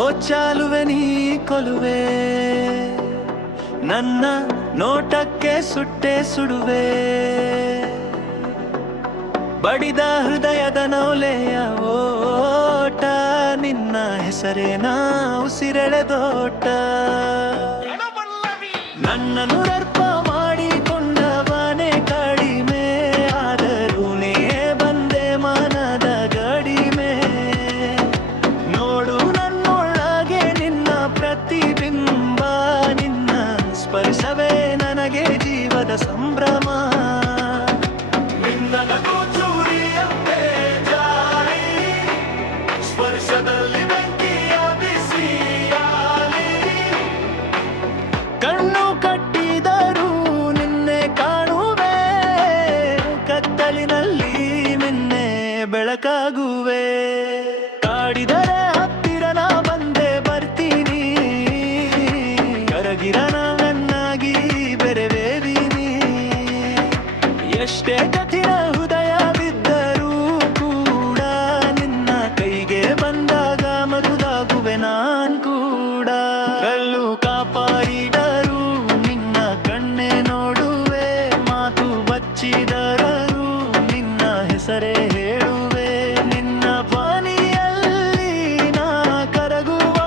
ಓ ಚಾಲುವೆ ನೀ ಕೊಲುವೆ, ನನ್ನ ನೋಟಕ್ಕೆ ಸುಟ್ಟೆ ಸುಡುವೆ. ಬಡಿದ ಹೃದಯದ ನೌಲೆಯ ಓಟ, ನಿನ್ನ ಹೆಸರೇನ ಉಸಿರೆಳೆದೋಟ. ನನ್ನನ್ನು ದರ್ಪ ಮಾಡಿಕೊಂಡವನೇ ಕಡಿಮೆ, ಆದರೂ ನೀ ಬಂದೆ ಮನದ ಗಡಿಮೆ. ನೋಡು ನನ್ನೊಳಗೆ ನಿನ್ನ ಪ್ರತಿಬಿಂಬ, ನಿನ್ನ ಸ್ಪರ್ಶವೇ ನನಗೆ ಜೀವದ ಸಂಭ್ರಮ. ನಿನ್ನ ನಗು ಚೂರಿಯಂತೆ ಜಾರಿ, ಸ್ಪರ್ಶದಲ್ಲಿ ಬೆಂಕಿಯ ಬಿಸಿಯಾಲಿ. ಕಣ್ಣು ಕಟ್ಟಿದರೂ ನಿನ್ನೆ ಕಾಣುವೆ, ಕತ್ತಲಿನಲ್ಲಿ ನಿನ್ನೆ ಬೆಳಕಾಗುವೆ. ಕಾಡಿದರೆ ಹತ್ತಿರ ನಾ ಬಂದೆ ಬರ್ತೀನಿ, ಕರಗಿರನ ನನ್ನಾಗಿ ಬೆರೆವೇವಿನಿ. ಎಷ್ಟೇ ಕಠಿಣ ಹೃದಯ ಬಿದ್ದರೂ ಕೂಡ, ನಿನ್ನ ಕೈಗೆ ಬಂದಾಗ ಮರುದಾಗುವೆ ನಾನ್ ಕೂಡ. ಕಲ್ಲು ಕಾಪಾಡಿದರು ನಿನ್ನ ಕಣ್ಣೆ ನೋಡುವೆ, ಮಾತು ಬಚ್ಚಿದರು ನಿನ್ನ ಹೆಸರೇ ಹೇಳುವೆ. ನಿನ್ನ ಪಾನಿಯಲ್ಲಿ ನಾ ಕರಗುವ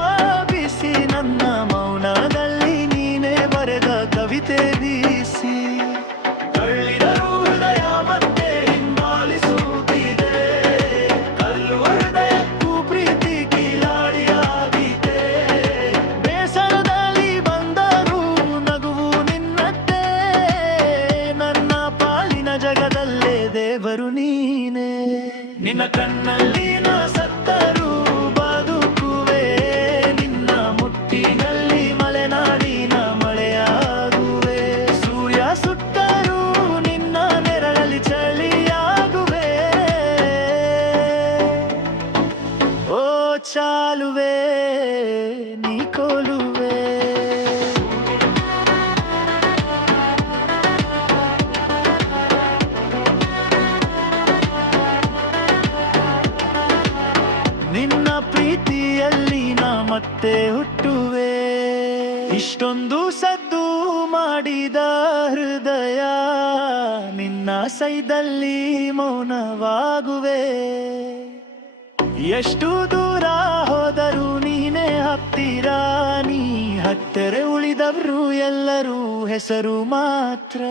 ಬಿಸಿ, ನನ್ನ ಮೌನದಲ್ಲಿ ನೀನೇ ಬರೆದ ಕವಿತೆ ಬೀಸಿ. ತಳ್ಳಿದರು ಹೃದಯ ಮತ್ತೆ ಹಿಂಬಾಲಿಸುತ್ತಿದೆ, ಕಲ್ಲು ಹೃದಯಕ್ಕೂ ಪ್ರೀತಿ ಕಿಲಾಡಿಯಾಗಿದೆ. ಬೇಸರದಲ್ಲಿ ಬಂದರೂ ನಗುವು ನಿನ್ನದ್ದೇ, ನನ್ನ ಪಾಲಿನ ಜಗದಲ್ಲೇ ದೇವರು ನೀನೇ. ನಿನ್ನ ಕಣ್ಣಲ್ಲಿ ನಾ ಸತ್ತರೂ ಬದುಕುವೆ, ನಿನ್ನ ಮುಟ್ಟಿನಲ್ಲಿ ಮಲೆನಾಡಿನ ಮಳೆಯಾಗುವೆ. ಸೂರ್ಯ ಸುಟ್ಟರೂ ನಿನ್ನ ನೆರಳಲ್ಲಿ ಚಳಿಯಾಗುವೆ. ಓ ಚಾಲುವೆ ನೀ ಕೊಲುವೆ. ನಿನ್ನ ಪ್ರೀತಿಯಲ್ಲಿ ನಾ ಮತ್ತೆ ಹುಟ್ಟುವೆ. ಇಷ್ಟೊಂದು ಸದ್ದು ಮಾಡಿದ ಹೃದಯ, ನಿನ್ನ ಸೈದಲ್ಲಿ ಮೌನವಾಗುವೆ. ಎಷ್ಟು ದೂರ ಹೋದರೂ ನೀನೇ ಹತ್ತಿರ, ನೀ ಹತ್ತಿರ ಉಳಿದವರು ಎಲ್ಲರೂ ಹೆಸರು ಮಾತ್ರ.